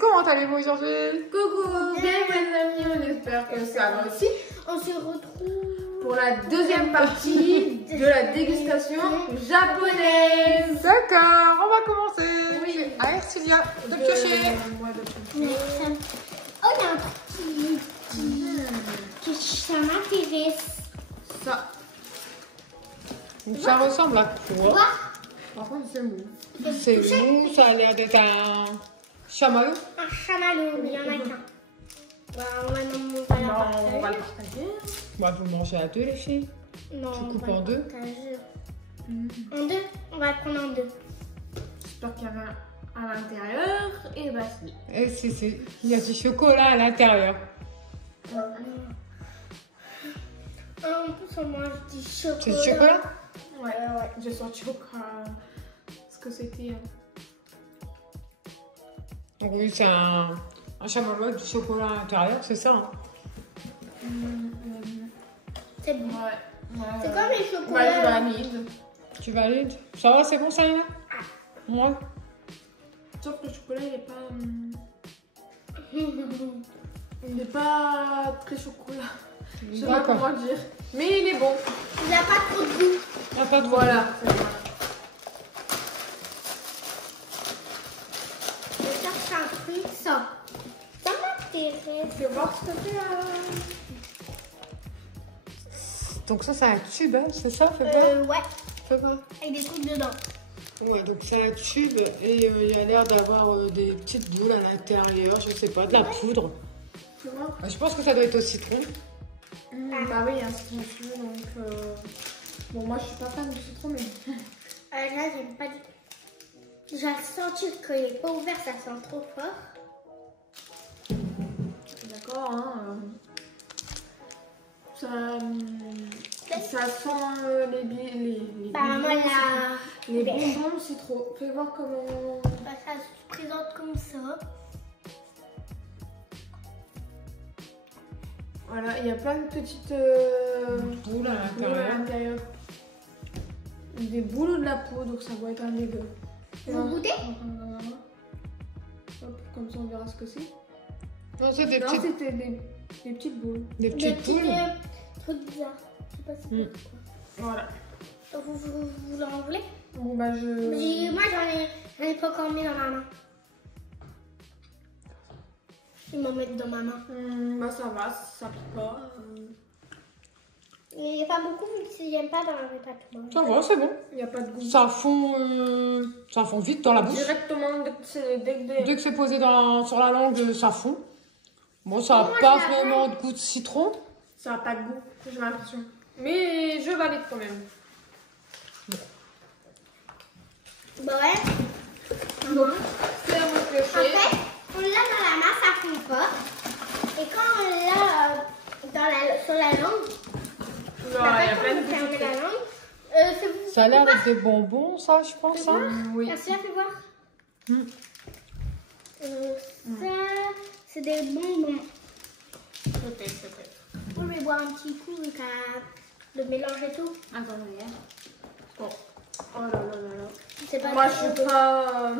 Comment allez-vous aujourd'hui? Coucou, bienvenue les amis, on espère que ça va aussi. On se retrouve Pour la deuxième partie de la dégustation japonaise. D'accord, on va commencer. Oui. Allez, Cilia, de piocher. Oh, il y a un truc qui ça m'intéresse. Ça, Ça ressemble à quoi? Quoi? par contre, c'est mou. C'est mou, ça a l'air d'être un chamallow. Un chamallow, mais il y en a qu'un. Bah, on va Non, on va le partager. Bah, vous mangez à deux, les filles. Non, Tu on coupes va en le deux? partager. En deux? On va le prendre en deux. J'espère qu'il y en a à l'intérieur. Et bah, si. Et si, il y a du chocolat à l'intérieur. En plus, on mange du chocolat. C'est du chocolat? Ouais, j'ai sorti ce que c'était. Donc oui, c'est un chamallow avec du chocolat à l'intérieur, c'est ça, hein? C'est bon. Ouais. C'est comme les Ouais, je chocolats. valide. Tu valides? Ça va, c'est bon, ça, Lina? Ouais. Sauf que le chocolat, il est pas. Il n'est pas très chocolat. Je sais pas D'accord. comment dire. Mais il est bon. Il n'a pas trop de goût. Ah, pas de Voilà. c'est ça. Je cherche un truc, ça. Ça m'intéresse. Je vais voir ce que c'est. Donc ça, c'est un tube, hein, c'est ça? Fais voir. Ouais. Fais voir. Avec des trucs dedans. Ouais, donc c'est un tube et il y a l'air d'avoir des petites boules à l'intérieur, je sais pas, de la poudre. Tu vois? Je pense que ça doit être au citron. Bah oui, il y a un citron dessus, donc. Bon, moi je suis pas fan du citron, mais. Là, j'aime pas du tout. J'ai senti qu'il n'est pas ouvert, ça sent trop fort. D'accord, hein. Ça sent les Bah, moi, là. les bonbons citron. Fais voir comment. Bah, ça se présente comme ça. Voilà, il y a plein de petites Boules à boules à l'intérieur. l'intérieur. Des boules ou de la poudre, ça doit être un des deux. Vous goûtez? Hop, comme ça on verra ce que c'est. Non, c'est des Non, petites, c'était des petites boules. des Des petites petits boules. trucs bizarres. Je sais pas si c'est quoi. Voilà. Vous en voulez? Bon bah Moi, j'en ai pas encore mis dans ma main. Ils m'en mettent dans ma main. bah ça va, ça pique pas. Il n'y a pas beaucoup, vu que j'aime pas dans la répartition. Ça va, c'est bon. Il n'y a pas de goût. Ça fond vite dans la bouche. Directement Dès que c'est posé sur la langue, ça fond. Bon, ça n'a Moi, pas je la vraiment de goût de citron. ça n'a pas de goût, j'ai l'impression. Mais je valide quand même. Bah ouais. Donc, c'est à vous En piocher. fait, on l'a dans la main, ça fond pas. Et quand on l'a sur la langue, Il y a plein de fermer petites la langue. C'est vous. Ça a l'air d'être des bonbons, ça, je pense. Hein. Oui. Merci, fais voir. Mm. Ça, c'est des bonbons. Peut-être. On va boire un petit coup, le mélange et tout. Attends, regarde. Bon. Oh là là là là. C'est pas Moi, très je suis pas...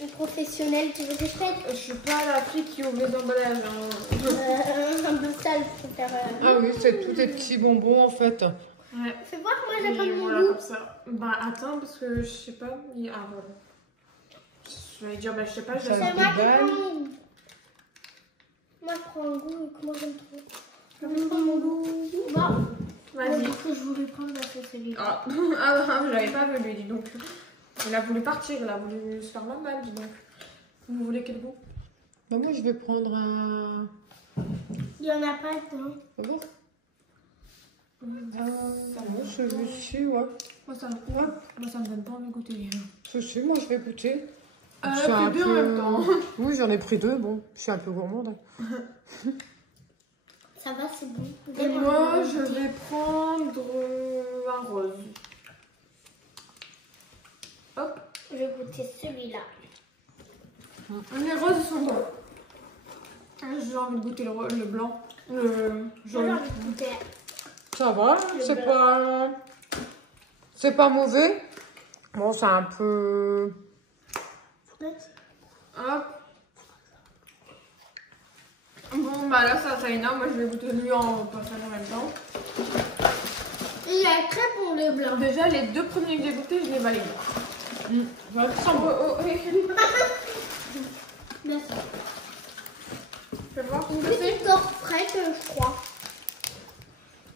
une professionnelle, tu veux que je t'aide? Je suis pas la fille qui ouvre les emballages. Hein. Un peu sale pour faire. Ah oui, c'est tous des petits bonbons, en fait. Ouais. Fais voir, moi j'ai pas Et de mon voilà, goût. comme ça. Bah, attends, parce que je sais pas. Ah, voilà. Je vais dire, bah, je sais pas, je Ça vais C'est moi qui déballe. prends mon goût. Moi je prends un goût et comment j'aime trop. Je prends mon goût. Bon. Vas-y. Ce que je voulais prendre, c'est celui-là. Ah, je l'avais pas voulu, dis donc. Il a voulu partir, il a voulu se faire mal, dis donc. Vous voulez quel goût? Bah, moi, je vais prendre un... Il y en a pas dedans. Ah bon? Ça Moi, celui-ci, ouais. Moi, ça me donne pas envie de goûter. Celui-ci, moi, je vais goûter. C'est deux en même temps. Oui, j'en ai pris deux. Bon, je suis un peu gourmande. Ça va, c'est bon. Et moi, je vais prendre un rose. Hop. Je vais goûter celui-là. Les roses, ils sont bons. J'ai envie de goûter le blanc. Le J'ai jaune. envie de goûter. Ça va, c'est pas... C'est pas mauvais. Bon, c'est un peu... Hop. Bon, bah là, ça est énorme. Moi, je vais goûter lui en passant en même temps. Il est très bon le blanc. Déjà, les 2 premiers que j'ai goûtés, je les valide. Ça ressemble. Merci. Je vais voir Une ce que c'est. petite gaufrette, je crois.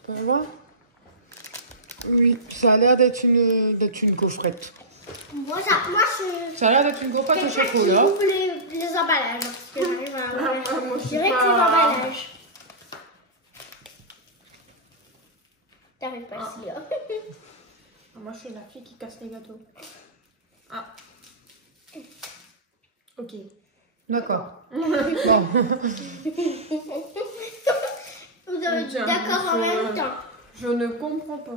Tu peux voir? Oui, ça a l'air d'être une gaufrette. Moi, je... Ça a l'air d'être une gaufrette au Quelqu'un qui chocolat. ouvre les emballages. Parce que j'arrive à... Moi, je Direct les emballages. T'arrives pas ici, là. Moi, je suis la fille qui casse les gâteaux. Ah. Ok. D'accord. Bon. Vous avez dit Tiens, d'accord en même temps. Je ne comprends pas.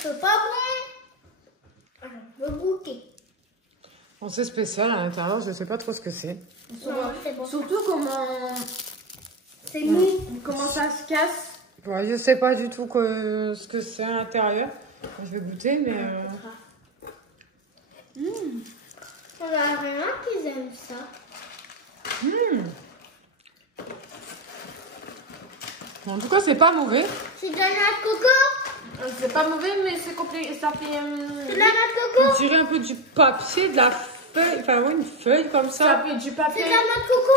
C'est pas bon. Je veux goûter. Bon, c'est spécial à l'intérieur, je sais pas trop ce que c'est. Non, c'est bon. Surtout C'est mou. comment ça se casse. Ouais, je sais pas du tout ce que c'est à l'intérieur. Je vais goûter, mais... On a rien qui aiment ça. En tout cas, c'est pas mauvais. C'est de la noix de coco. C'est pas mauvais, mais c'est compliqué. Ça fait. C'est de la noix de coco. On dirait un peu du papier, de la feuille, enfin ouais, une feuille comme Ça ça. fait du C'est papier. de la noix de coco.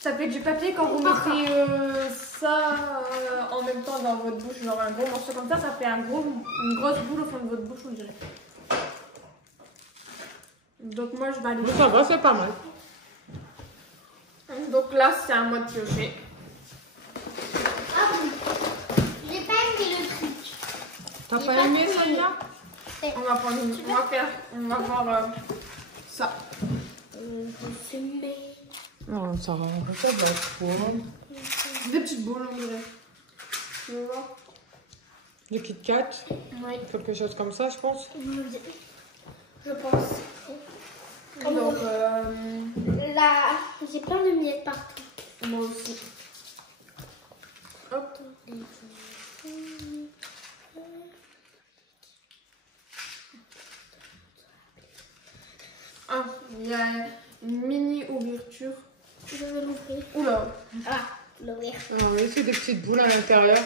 Ça fait du papier quand vous mettez ça en même temps dans votre bouche, genre un gros morceau comme ça fait une grosse boule au fond de votre bouche, on dirait. Donc moi je valide. Ça va, c'est pas mal. Donc là c'est à moi de piocher. Ah oui. J'ai pas aimé le truc. T'as J'ai pas pas aimé, trouvé. Sonia? On va prendre, on va voir ça. Non, ça va être trop. Des petites boules on dirait. Tu veux voir? Des Kit Kat, Oui. quelque chose comme ça, je pense. Je pense. Donc Là, j'ai plein de miettes partout. moi aussi. Hop. Ah, il y a une mini ouverture. Je vais l'ouvrir. Oula. Ah, l'ouvrir. Ah oui, c'est des petites boules à l'intérieur.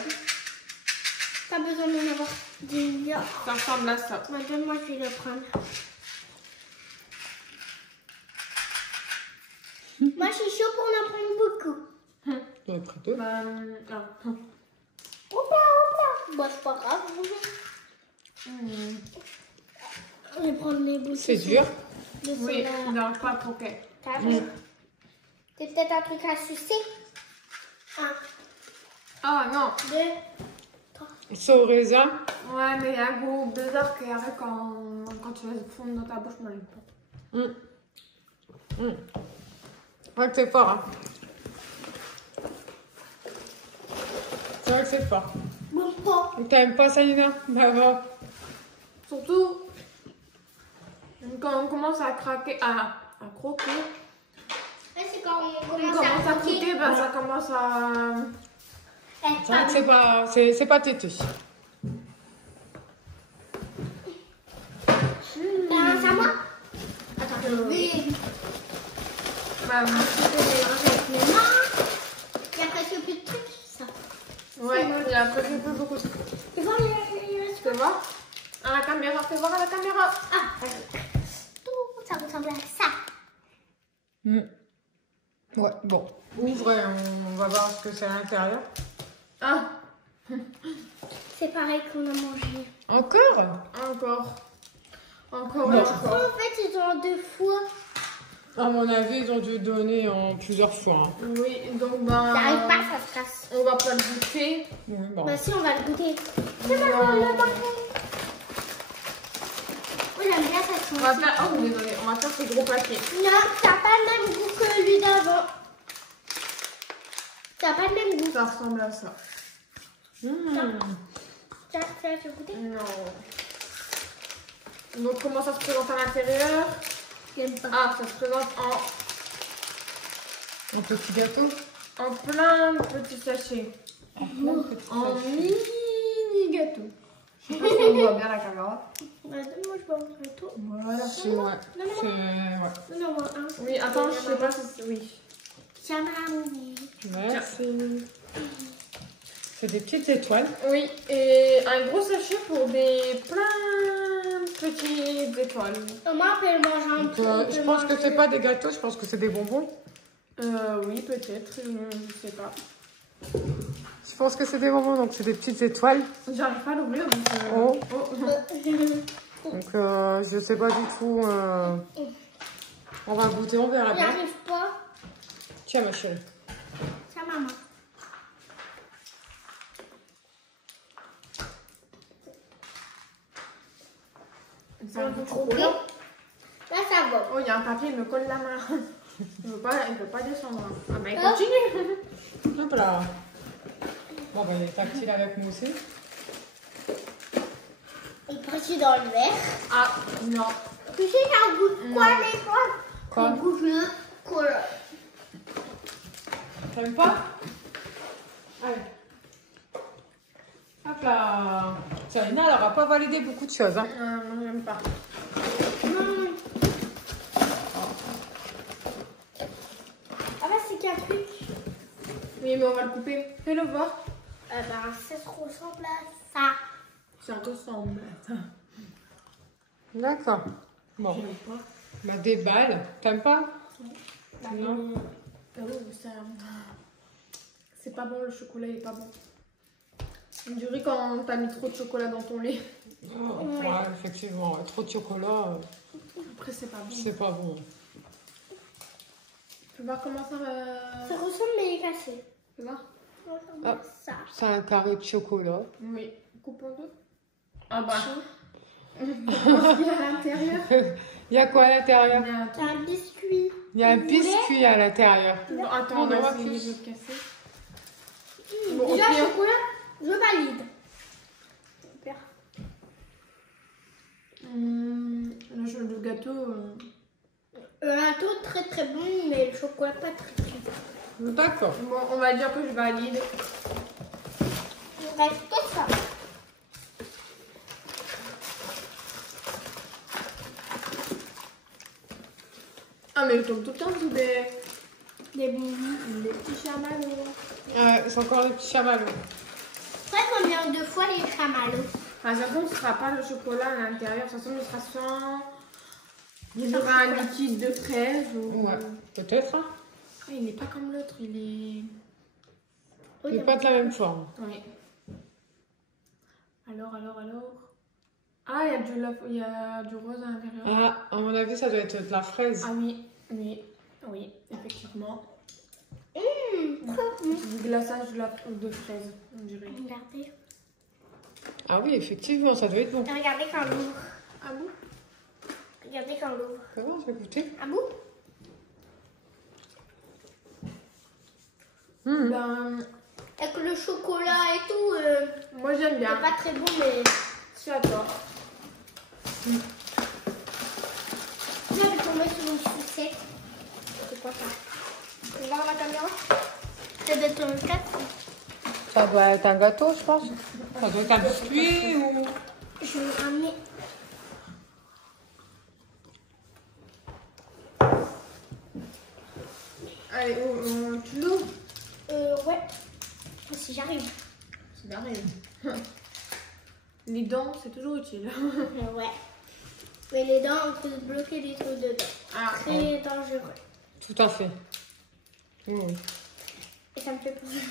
Pas besoin d'en avoir des milliards. Ça ressemble à ça. Maintenant, moi, je vais le prendre. Moi, je suis chaud pour en prendre beaucoup. J'en ai pris deux. Oula. Bon, c'est pas grave. Je vais prendre les boules. C'est dur. De Oui, soda. il n'arrive pas à croquer. T'as vu? C'est peut-être un truc à sucer. 1, Ah non. 2, 3. C'est au raisin. Ouais, mais il y a un goût bizarre qui arrive quand tu laisses fondre dans ta bouche, moi j'aime pas. Ouais, que c'est fort, hein. C'est vrai que c'est fort. Bon, pas. T'aimes pas ça, Nina? Bah, va. Surtout quand on commence à craquer, à croquer. C'est quand on On commence commence à croquer. croquer, ben, ça commence à. C'est vrai que c'est pas tété. C'est à moi. Attends, je vais. Ben, Avec mes mains. Il y a presque plus de trucs, ça. ouais, il y a presque plus beaucoup de. Tu vois, il Tu peux voir? À la caméra, fais voir à la caméra. Ah, tout, ça ressemble à ça. Ouais, bon. Ouvre et on va voir ce que c'est à l'intérieur. Ah, C'est pareil qu'on a mangé. Encore? encore. Encore Non. et encore. En fait, ils ont 2 fois. À mon avis, ils ont dû donner en plusieurs fois. Hein. Oui, donc ben. T'arrives pas, ça se casse. On va pas le goûter. Oui, bon. Bah si, on va le goûter. Non. Oh, j'aime bien cette On va sauce. faire. Oh, désolé, on va faire ce gros paquet. Non, ça n'a pas le même goût que lui d'avant. Ça n'a pas le même goût. Ça ressemble à ça. Tiens, tu vas goûter? Non. Donc, comment ça se présente à l'intérieur? J'aime pas. Ah, ça se présente Un petit gâteau. en plein de petits sachets. Plein de petits En sachets. mini gâteau. Je sais pas si on voit bien la caméra. Moi, je veux un gâteau. Voilà. Ouais. Non, un. Oui, attends, je sais pas si c'est... Oui. Ça m'a amené. Merci. C'est des petites étoiles. Oui, et un gros sachet pour des plein de petites étoiles. Comment on peut le manger en Donc, plus? je pense que c'est pas des gâteaux, je pense que c'est des bonbons. Oui, peut-être, je sais pas. Je pense que c'est des bonbons, donc c'est des petites étoiles. J'arrive pas à l'ouvrir, donc... Oh. Oh. Donc je sais pas du tout. On va goûter, on verra J'y bien. arrive pas. Tiens ma chérie. Ça, maman. C'est un peu trop Ok. bien. Là, ça va. Oh, il y a un papier, il me colle la main. Il veut pas descendre. Ah bah, il continue. Hop là. Bon, bah, il est tactile avec moi aussi. On est parti dans le verre. Ah, non. Tu sais, ça goûte quoi, Non. les quoi? Quoi? Ça goûte le cola. T'aimes pas? Allez. Hop là. Tiens, Ina, elle aura pas validé beaucoup de choses. Hein. Moi, j'aime pas. Ah bah, c'est qu'un truc. Oui, mais on va le couper. Fais-le voir. Bah, ça se ressemble à ça. Ça ressemble. D'accord. Bon. J'aime pas. Bah, des balles. T'aimes pas? Non. Oh, ça... C'est pas bon, le chocolat il est pas bon. On dirait quand t'as mis trop de chocolat dans ton lait. Oh, ouais, effectivement. Ouais. Trop de chocolat, Après, c'est pas bon. c'est pas bon. Tu peux voir comment ça va... Ça ressemble, mais il est cassé. Tu vois? Ça ressemble Ah. à ça. C'est un carré de chocolat. Oui. Coupe en deux. Ah bah. Qu'est-ce qu'il y a à l'intérieur? Il y a quoi à l'intérieur? Il y a un C'est un biscuit. Il y a un Vous voulez? biscuit à l'intérieur. Attends, on va voir essayer plus. de le casser. Bon, Bon, déjà, ok. chocolat, je valide. Super. Le gâteau... Un gâteau très très bon, mais le chocolat pas très très bon. D'accord. Bon, on va dire que je valide. Il reste que ça. Ah, mais je tombe tout le temps sous des Des petits chamallows. C'est encore des petits chamallows. Après, combien de fois les chamallows? Ah, ça compte, ce sera pas le chocolat à l'intérieur. Ça sera sans... Il y aura un liquide de fraise ou... Ouais, peut-être. Hein. Ah, il n'est pas comme l'autre, il est... Il n'est pas de la même forme. Oui. Alors... Ah, il y a du rose à l'intérieur. Ah, à mon avis, ça doit être de la fraise. Ah oui, effectivement. Trop bon. Du glaçage de fraise, on dirait. Regardez. Ah oui, effectivement, ça doit être bon. Regardez quand on l'ouvre. Ah bon? Regardez quand on l'ouvre. Comment je vais goûter? Ah bon? Ben, Avec le chocolat et tout, moi j'aime c'est bien. pas très bon, mais C'est à toi. là, je vais tomber sur une sucette. C'est quoi ça? Tu peux voir la caméra? Ça doit être un 4. Ça doit être un gâteau, je pense. Ça doit être un biscuit ou... Je vais le ramener. Allez, tu l'ouvres? Ouais. Si j'arrive. C'est barré. Les dents, c'est toujours utile. Ouais. Mais les dents, on peut bloquer des trucs dedans. Ah, Très dangereux. Tout à fait. Oui. Et ça me fait penser.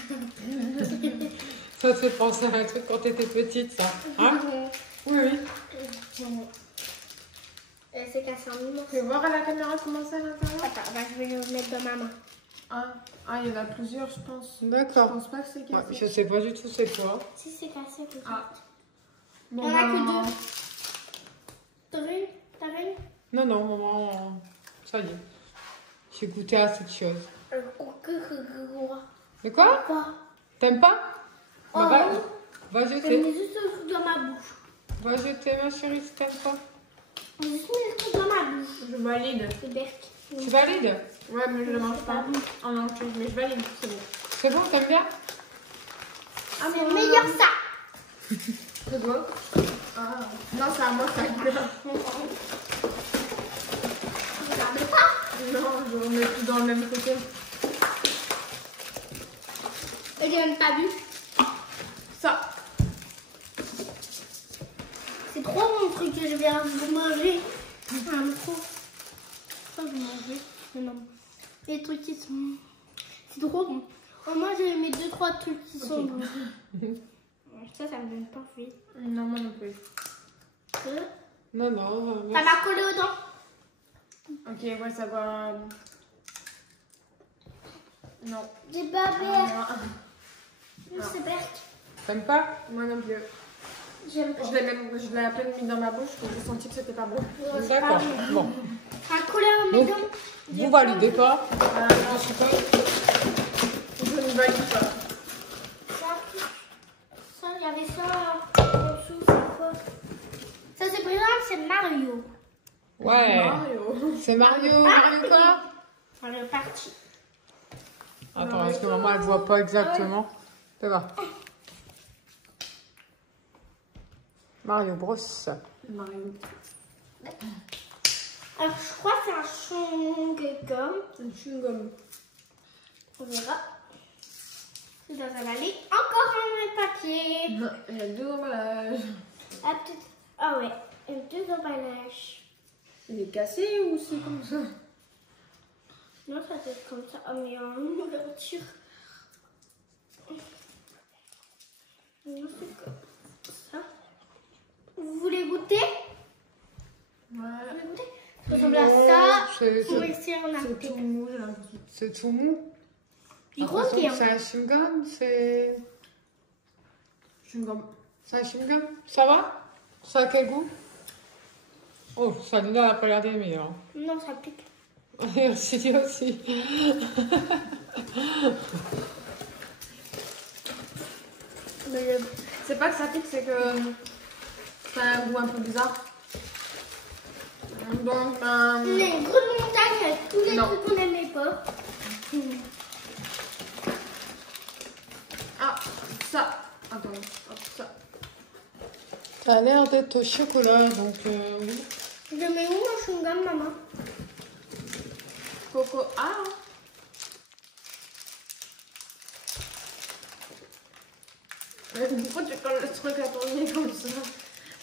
Ça te fait penser à un truc quand t'étais petite, ça. Hein? Oui, oui. C'est cassé en immense. tu peux voir à la caméra comment c'est à l'intérieur? Attends, bah, je vais le mettre dans ma main. Ah, il y en a plusieurs, je pense. Je D'accord. pense pas que c'est Ouais, cassé. je sais pas du tout c'est quoi. Si c'est cassé, peut-être. Ah. Il Bon, n'y en a ben, que deux. T'as vu? T'as vu? Non, non, maman, ça y est. J'ai goûté à cette chose. Mais quoi? Quoi? T'aimes pas? Oh, Bah, va je jeter. mets juste un truc dans ma bouche. Va jeter, ma chérie, si t'aimes pas. Je mets juste un truc dans ma bouche. Je valide. C'est Berk. Tu valides? Ouais, mais je le mange pas en entier. Mais je valide, c'est bon. C'est bon, t'aimes bien? C'est meilleur ça. C'est bon. à moi, ça pleure. Vous regardez pas? Non, je remets tout dans le même côté. Et j'ai même pas vu. Ça. C'est trop bon truc que je vais vous manger. Trop. Ça, vous mangez. Mais non. Les trucs qui sont. C'est trop bon. Moi, j'ai mes 2-3 trucs qui sont bons. Ça me donne pas envie. Non, moi non plus. Non, non. Ça va coller aux dents. Ok, ouais, ça va. Non. J'ai pas peur. C'est vert. T'aimes pas? Moi non plus. J'aime pas. Je l'ai à peine mis dans ma bouche, j'ai senti que c'était pas bon. D'accord. Bon. Ça a collé à mes Donc, dents. vous validez pas? Non, je sais pas. Je ne valide pas. Ça, il y avait ça en dessous, c'est quoi? Ça, c'est par exemple, c'est Mario. Ouais. Mario. C'est Mario. Mario quoi? Mario Party. Attends, est-ce que maman elle voit pas exactement? Ça va. Mario Bros. Mario. Alors, je crois que c'est un chewing-gum. Un chewing-gum. On verra. Ça doit aller encore un papier. Il y a 2 emballages. Ah, peut-être. Ah ouais, et 2 emballages. Il est cassé ou c'est comme ça? Non, ça doit être comme ça. Oh, mais en ouverture. Non, c'est comme ça. Vous voulez goûter? Ouais. Vous voulez goûter? Ça ressemble à ça. C'est Pour essayer, on a C'est tout mou, j'ai l'impression. c'est tout mou. du gros L'impression pied. que c'est un chewing-gum. C'est Chewing-gum. un chewing-gum. Ça va? Ça a quel goût? Oh, ça nous a pas l'air d'aimer. Hein. Non, ça pique. Merci aussi. Mais c'est pas que ça pique, c'est que ça a un goût un peu bizarre. Donc, On a une grande montagne avec tous les Non. trucs qu'on n'aimait pas. ah, ça. Attends, hop, ça. Ça a l'air d'être au chocolat, donc oui. Je mets où mon chewing-gum, maman? Coco. Ah! Pourquoi tu colles le truc à ton nez comme ça?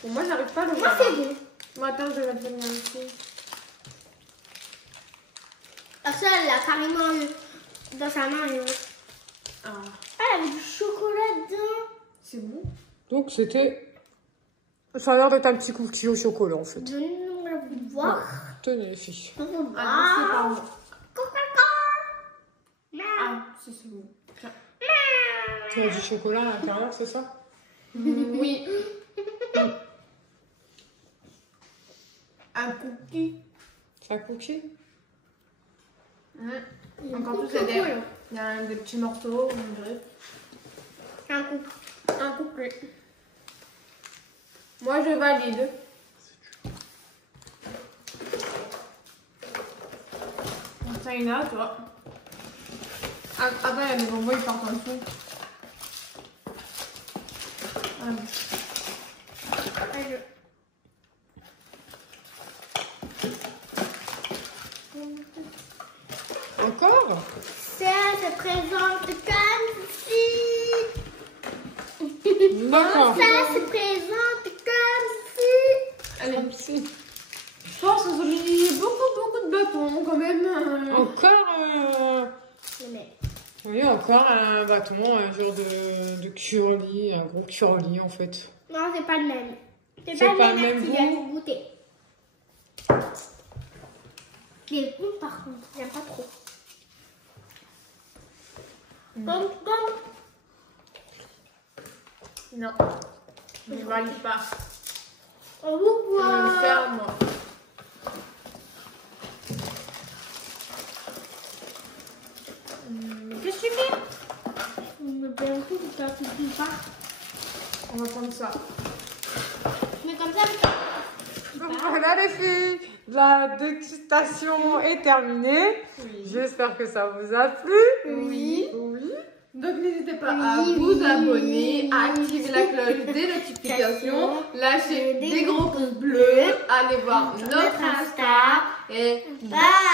Pour moi, j'arrive pas à le Moi, voir. c'est bon. Bon, attends, je vais te donner aussi. Ah, ça, elle l'a carrément eu dans sa main. Ah, Ah, elle avait du chocolat dedans. c'est bon. Donc c'était. Ça a l'air d'être un petit cookie au chocolat en fait. Donnez-nous la voir. Tenez les filles. On va Ah, non, c'est voir. pas bon. Coca-Cola. Ah, si, c'est bon. Tiens. Tu as du chocolat à l'intérieur, c'est ça? Oui. Un cookie. C'est un cookie? Donc en plus, il y a des petits morceaux, on dirait. Un coup. Un cookie. Moi, je valide. Ça, il y en a, tu vois. Attends, il y a des bonbons, ils partent en dessous. Encore? Ça se présente comme si. D'accord. Ça se présente comme si. Allez, je pense qu'ils ont mis beaucoup de bâtons quand même. Encore Mais oui, encore un bâton, un genre de curly, un gros curly en fait. non, c'est pas le même. C'est C'est pas le même goût. qu'il a dû goûter. Il est bon par contre, j'aime pas trop. Comme. Non, je ne valide pas. Au Je vais le revoir. faire moi. Qu'est-ce que tu fais? On me fait un coup de faire tout part. On va prendre ça. Mais comme ça, Donc voilà les filles, la dégustation est terminée. Oui. J'espère que ça vous a plu. oui. Oui. Donc n'hésitez pas à vous abonner, à activer la cloche des notifications, lâcher des gros pouces bleus, allez voir notre Insta et bye.